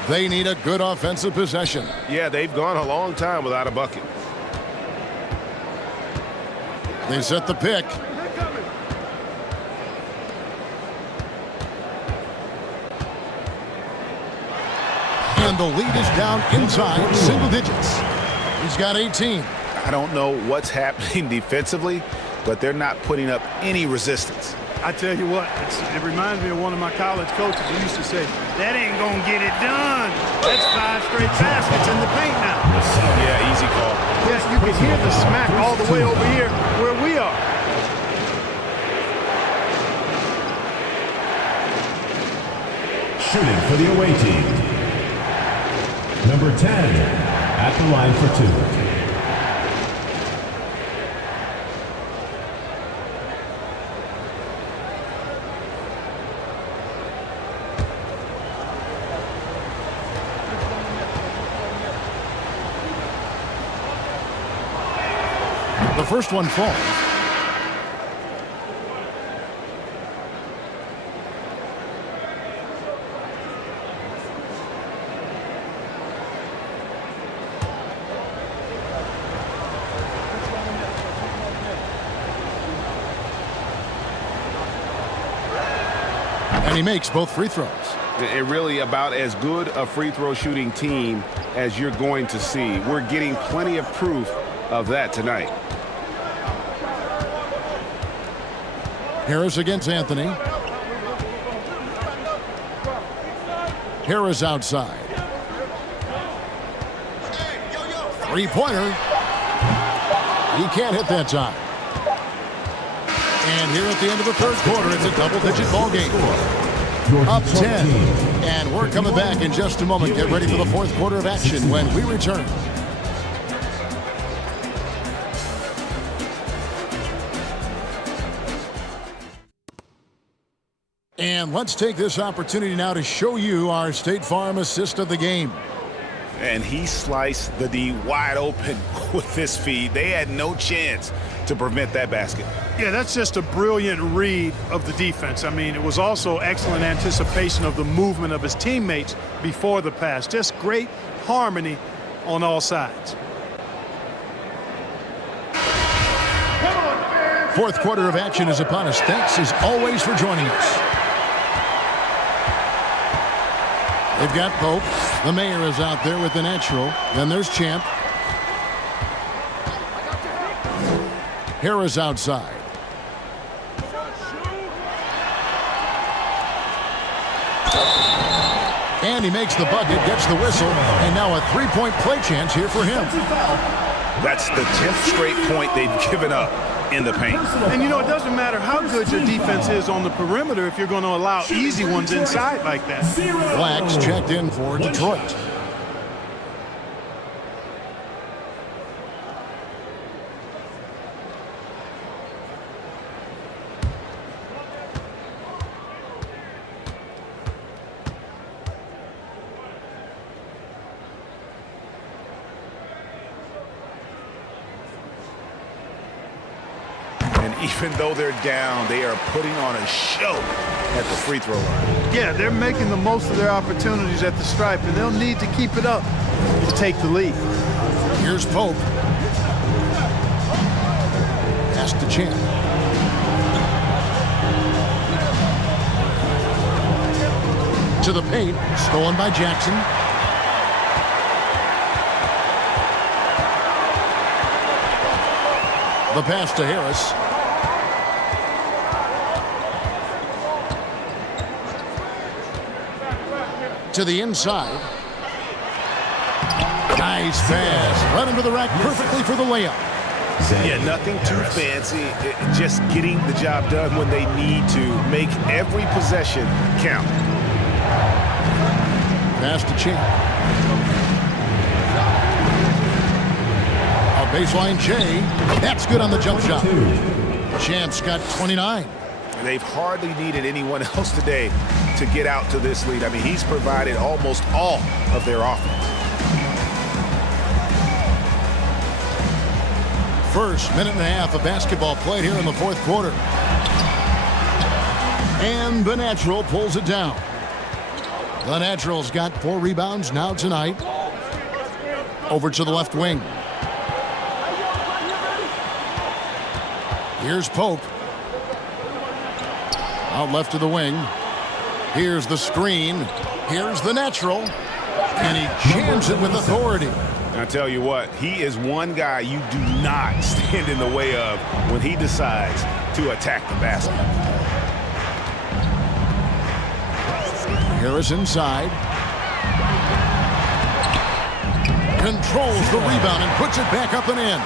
They need a good offensive possession. Yeah, they've gone a long time without a bucket. They set the pick. And the lead is down inside single digits. He's got 18. I don't know what's happening defensively, but they're not putting up any resistance. I tell you what, it reminds me of one of my college coaches who used to say, that ain't going to get it done. That's 5 straight baskets in the paint now. Yeah, easy call. Yes, you can hear the smack all the way over here where we are. Shooting for the away team. Number 10 at the line for 2. The first one falls. And he makes both free throws. It really about as good a free throw shooting team as you're going to see. We're getting plenty of proof of that tonight. Harris against Anthony. Harris outside. Three-pointer. He can't hit that time. And here at the end of the third quarter, it's a double-digit ball game. Up 10. And we're coming back in just a moment. Get ready for the fourth quarter of action when we return. And let's take this opportunity now to show you our State Farm assist of the game. And he sliced the D wide open with his feed. They had no chance to prevent that basket. Yeah, that's just a brilliant read of the defense. I mean, it was also excellent anticipation of the movement of his teammates before the pass. Just great harmony on all sides. Fourth quarter of action is upon us. Thanks as always for joining us. They've got Pope. The mayor is out there with the natural. Then there's Champ. Harris outside. And he makes the bucket, gets the whistle, and now a three-point play chance here for him. That's the 10th straight point they've given up in the paint. And, you know, it doesn't matter how good your defense is on the perimeter if you're going to allow easy ones inside like that. Blacks checked in for Detroit. Even though they're down, they are putting on a show at the free throw line. Yeah, they're making the most of their opportunities at the stripe, and they'll need to keep it up to take the lead. Here's Pope. Pass to Champ. To the paint, stolen by Jackson. The pass to Harris. To the inside. Nice pass. Right into the rack perfectly for the layup. Yeah, nothing too fancy. Just getting the job done when they need to. Make every possession count. Pass to Champ. Baseline J. That's good on the jump shot. Champ's got 29. They've hardly needed anyone else today to get out to this lead. I mean, he's provided almost all of their offense. First minute and a half of basketball played here in the fourth quarter. And the Natural pulls it down. The Natural's got 4 rebounds now tonight. Over to the left wing. Here's Pope. Out left to the wing. Here's the screen. Here's the Natural. And he jams it with authority. I tell you what, he is one guy you do not stand in the way of when he decides to attack the basket. Harris inside. Controls the rebound and puts it back up and in.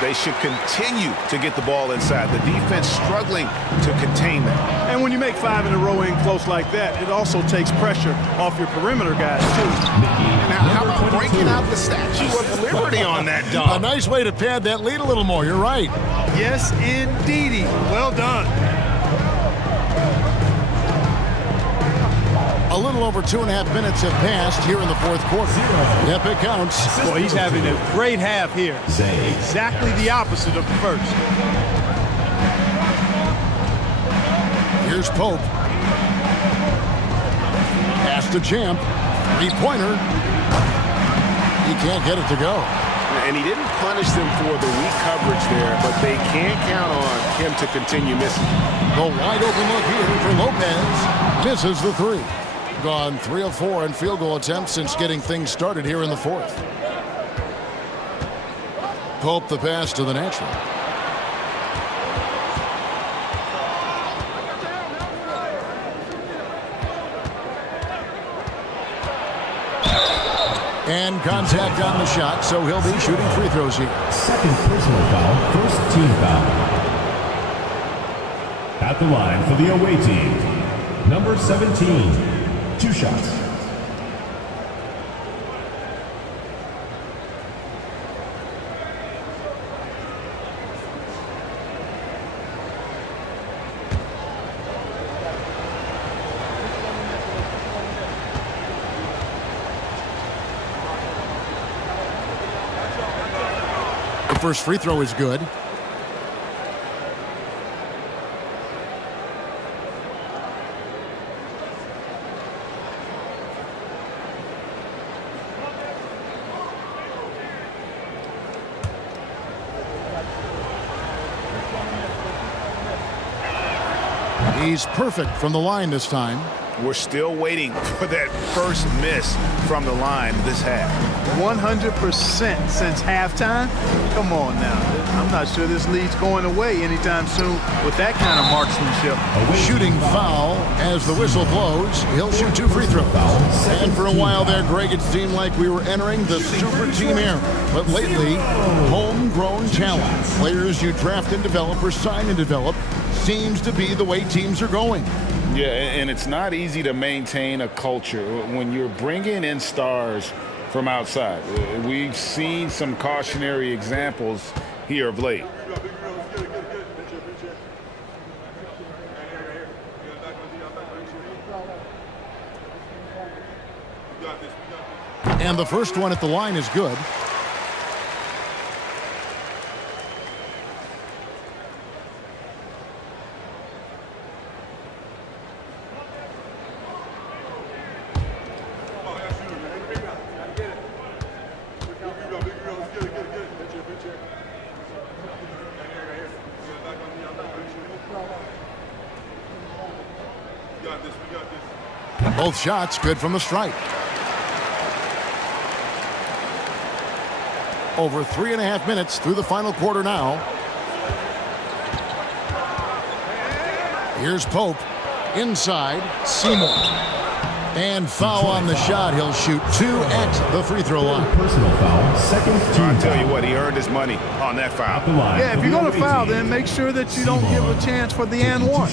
They should continue to get the ball inside. The defense struggling to contain them. And when you make 5 in a row in close like that, it also takes pressure off your perimeter guys, too. Now, how about breaking out the Statue of Liberty on that dunk? A nice way to pad that lead a little more. You're right. Yes, indeedy. Well done. A little over 2.5 minutes have passed here in the fourth quarter. Yep, it counts. Boy, he's having a great half here. Exactly the opposite of the first. Here's Pope. Pass to Champ. 3-pointer. He can't get it to go. And he didn't punish them for the weak coverage there, but they can't count on him to continue missing. The wide open look here for Lopez. Misses the 3. Gone 3 of 4 in field goal attempts since getting things started here in the fourth. Pope the pass to the Natural. And contact on the shot, so he'll be shooting free throws here. Second personal foul, first team foul. At the line for the away team, number 17. 2 shots. The first free throw is good. He's perfect from the line this time. We're still waiting for that first miss from the line this half. 100% since halftime? Come on now. I'm not sure this lead's going away anytime soon with that kind of marksmanship. Shooting foul as the whistle blows. He'll shoot 2 free throws. And for a while there, Greg, it seemed like we were entering the super team era. But lately, homegrown talent, players you draft and develop or sign and develop, seems to be the way teams are going. Yeah, and it's not easy to maintain a culture when you're bringing in stars from outside. We've seen some cautionary examples here of late. And the first one at the line is good. Both shots good from the stripe. Over 3.5 minutes through the final quarter now. Here's Pope. Inside, Seymour. And foul on the shot. He'll shoot 2 at the free throw line. Personal foul, second team I'll tell you what, he earned his money on that foul. Yeah, if you're going to foul, then make sure that you don't give a chance for the and one.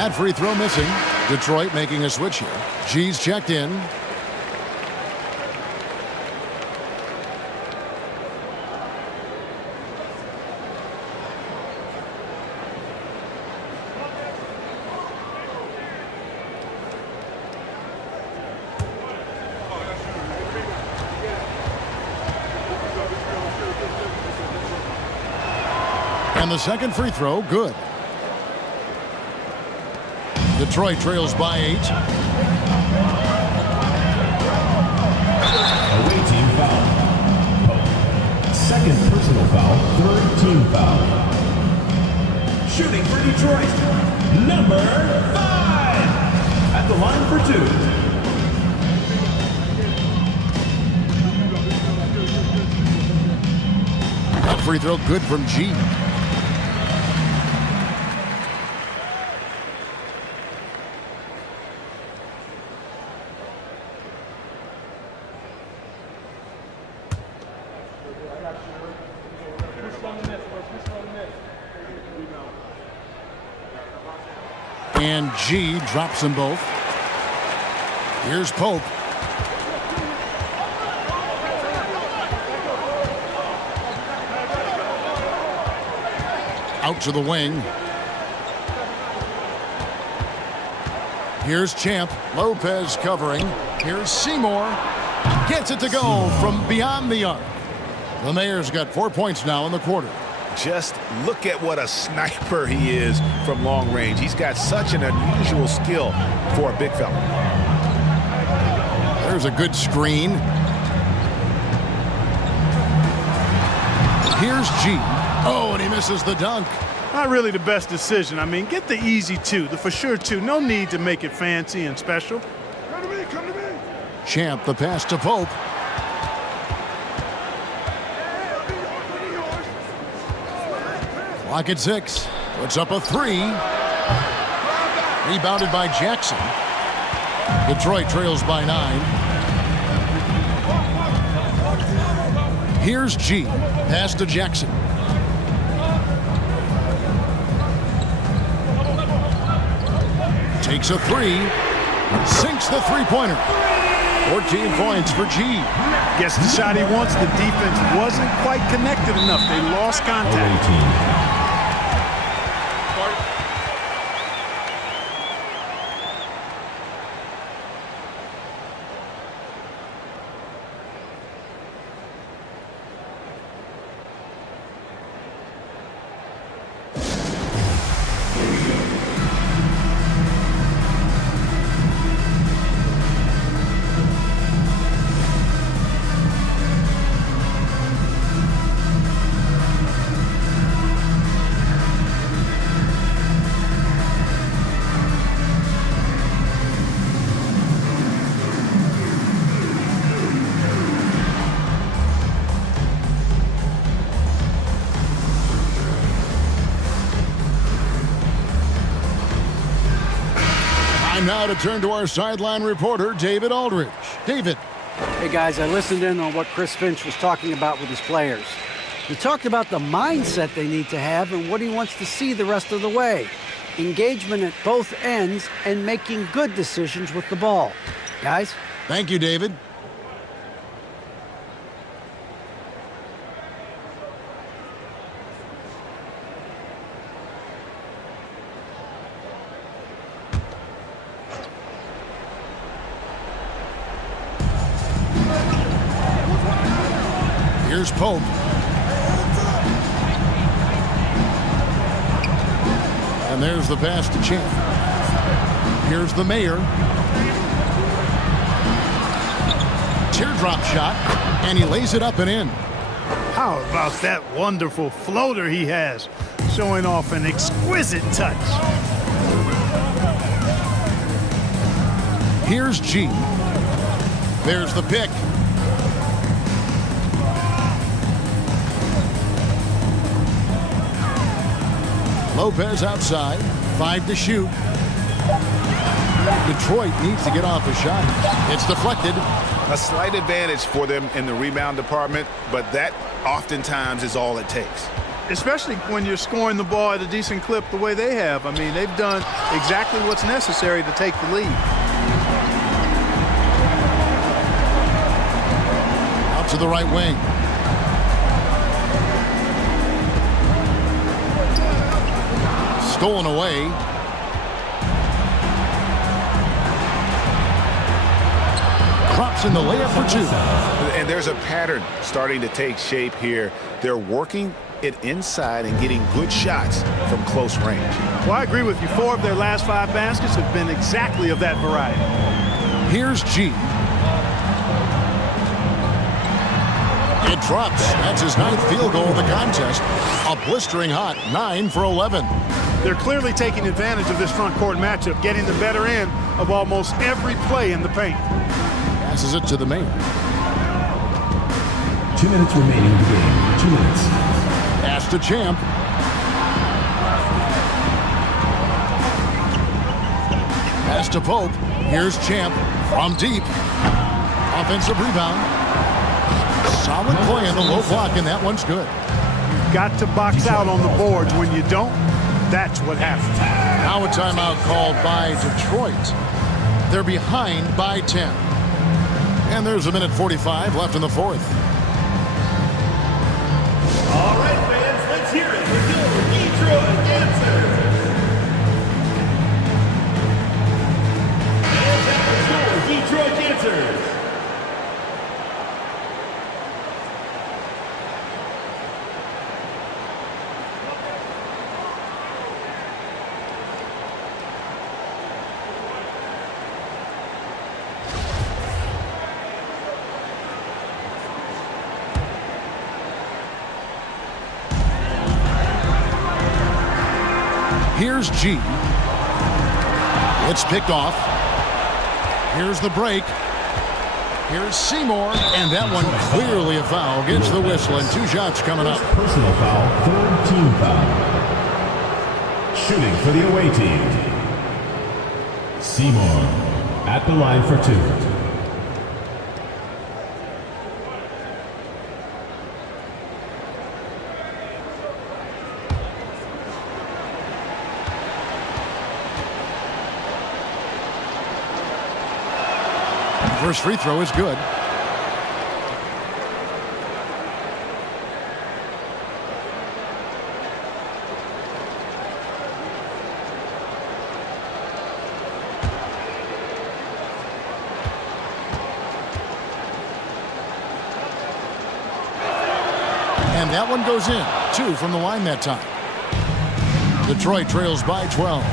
That free throw missing. Detroit making a switch here. G's checked in. And the second free throw, good. Detroit trails by 8. Away team foul. Second personal foul, third team foul. Shooting for Detroit, number 5. At the line for 2. That free throw good from G. And G drops them both. Here's Pope. Out to the wing. Here's Champ. Lopez covering. Here's Seymour. Gets it to go from beyond the arc. The Mayor's got 4 points now in the quarter. Just look at what a sniper he is from long range. He's got such an unusual skill for a big fella. There's a good screen. Here's G. Oh, and he misses the dunk. Not really the best decision. I mean, get the easy 2, the for sure 2. No need to make it fancy and special. Come to me, come to me. Champ, the pass to Pope. Clock at 6. Puts up a 3. Rebounded by Jackson. Detroit trails by 9. Here's G. Pass to Jackson. Takes a 3. Sinks the three-pointer. 14 points for G. Gets the shot he wants. The defense wasn't quite connected enough. They lost contact. Away team. Now to turn to our sideline reporter, David Aldridge. David. Hey, guys, I listened in on what Chris Finch was talking about with his players. He talked about the mindset they need to have and what he wants to see the rest of the way. Engagement at both ends and making good decisions with the ball. Guys? Thank you, David. Here's Pope. And there's the pass to Champ. Here's the Mayor. Teardrop shot, and he lays it up and in. How about that wonderful floater he has, showing off an exquisite touch. Here's G. There's the pick. Lopez outside, 5 to shoot. Detroit needs to get off a shot. It's deflected. A slight advantage for them in the rebound department, but that oftentimes is all it takes. especially when you're scoring the ball at a decent clip the way they have. I mean, they've done exactly what's necessary to take the lead. Out to the right wing. Stolen away. Drops in the layup for 2. And there's a pattern starting to take shape here. They're working it inside and getting good shots from close range. Well, I agree with you. 4 of their last 5 baskets have been exactly of that variety. Here's G. It drops. That's his 9th field goal of the contest. A blistering hot 9 for 11. They're clearly taking advantage of this front court matchup, getting the better end of almost every play in the paint. Passes it to the Mayor. 2 minutes remaining in the game. 2 minutes. Pass to Champ. Pass to Pope. Here's Champ from deep. Offensive rebound. Solid play in the low block, and that one's good. You've got to box out on the boards. When you don't, that's what happens. Now a timeout called by Detroit. They're behind by 10. And there's a minute 45 left in the 4th. All right, fans, let's hear it for your Detroit dancers. And that's your Detroit dancers. Here's G. It's picked off. Here's the break. Here's Seymour, and that one clearly a foul. Gets the whistle, and 2 shots coming up. Personal foul, 3rd team foul. Shooting for the away team. Seymour at the line for 2. First free throw is good. And that one goes in. 2 from the line that time. Detroit trails by 12.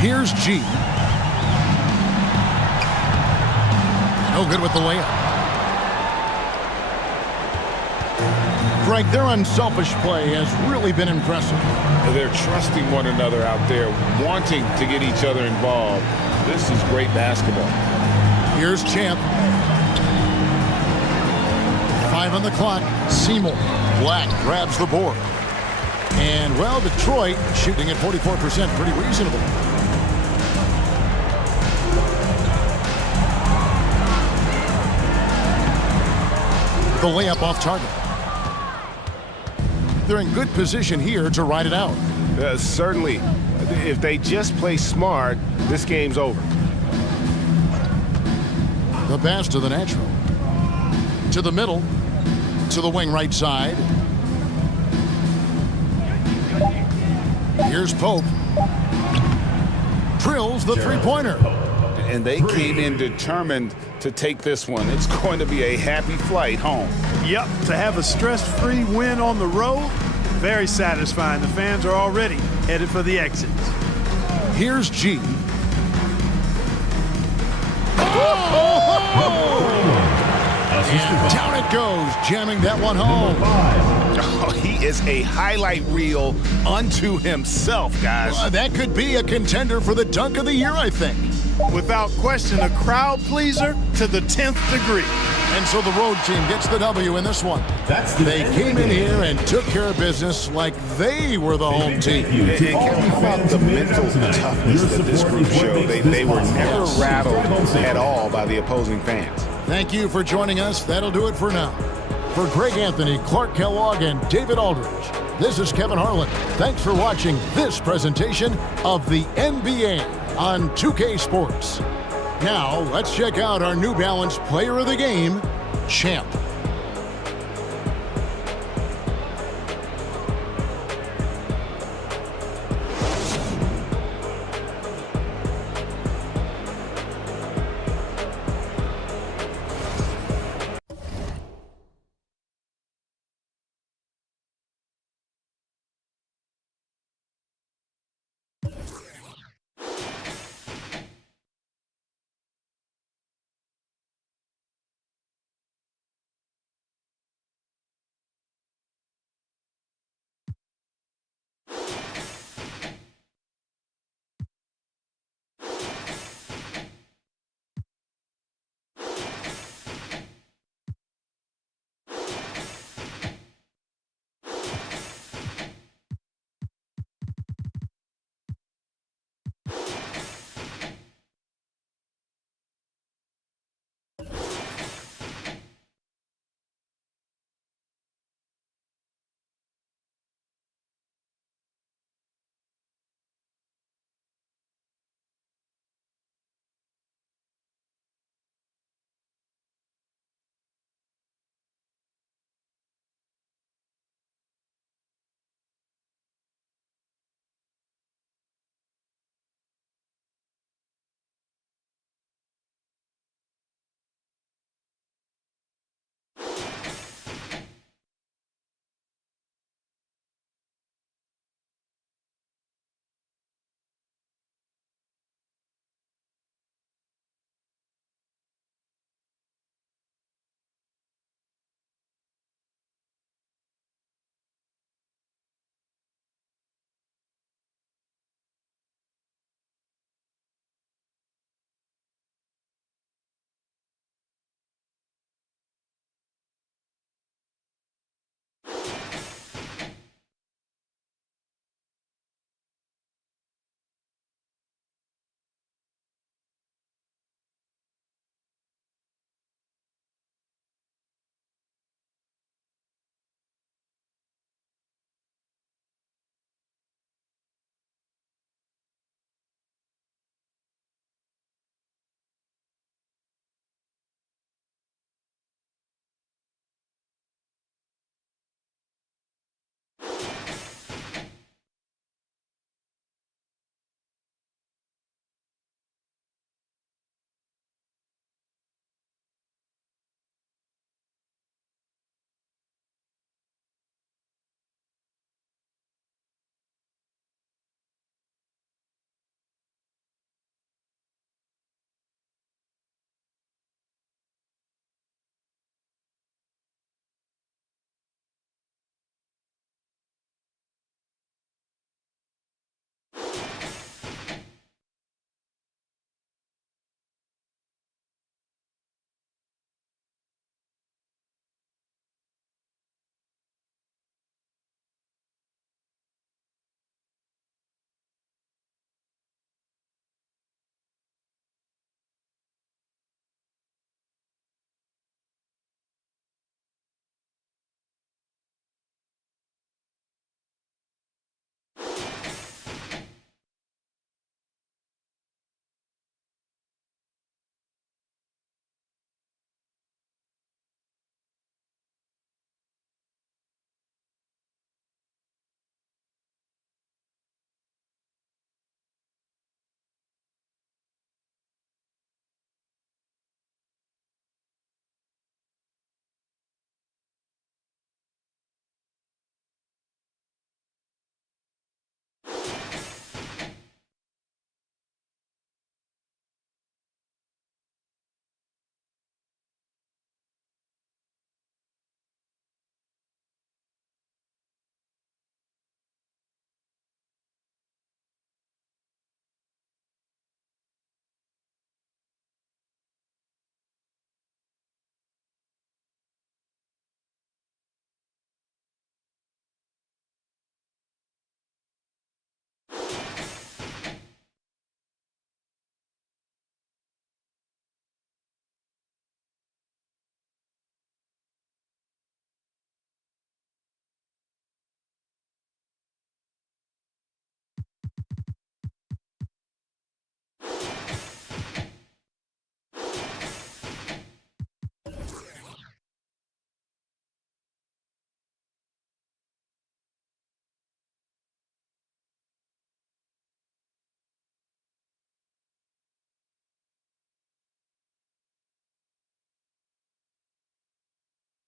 Here's G. No good with the layup. Greg, their unselfish play has really been impressive. They're trusting one another out there, wanting to get each other involved. This is great basketball. Here's Champ. 5 on the clock. Seymour. Black grabs the board. And, well, Detroit shooting at 44%, pretty reasonable. The layup off target. They're in good position here to ride it out. Certainly. If they just play smart, this game's over. The pass to the natural. To the middle. To the wing right side. Here's Pope. Drills the three-pointer. And they came in determined to take this one. It's going to be a happy flight home. Yep, to have a stress-free win on the road, very satisfying. The fans are already headed for the exits. Here's G. And down it goes, jamming that one home. Oh, he is a highlight reel unto himself, guys. That could be a contender for the dunk of the year, I think. Without question, a crowd pleaser to the 10th degree. And so the road team gets the W in this one. They came in here and took care of business like they were the home team. And Kevin, how about the mental toughness that this group showed? They were never rattled at all by the opposing fans. Thank you for joining us. That'll do it for now. For Greg Anthony, Clark Kellogg, and David Aldridge, this is Kevin Harlan. Thanks for watching this presentation of the NBA on 2K Sports. Now, let's check out our New Balance Player of the Game, Champ.